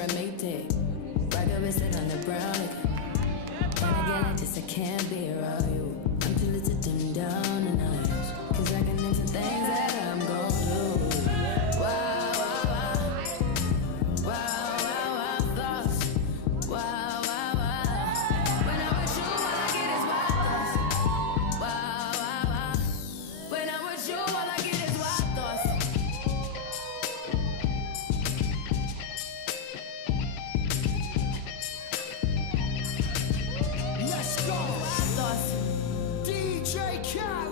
from Maytag. Rock up and sit on the brown again. When I get like this, I can't be around you. I'm too little to dim down the night. Cause I can into things that I'm gon' do. Wow, wow, wow. Wow, wow, wow, thoughts. Wow, wow, wow. When I'm with you, all I get is wild thoughts. Wow, wow, wow. When I'm with you, all I get is wild thoughts. Let's go. Wild thoughts. DJ Khaled.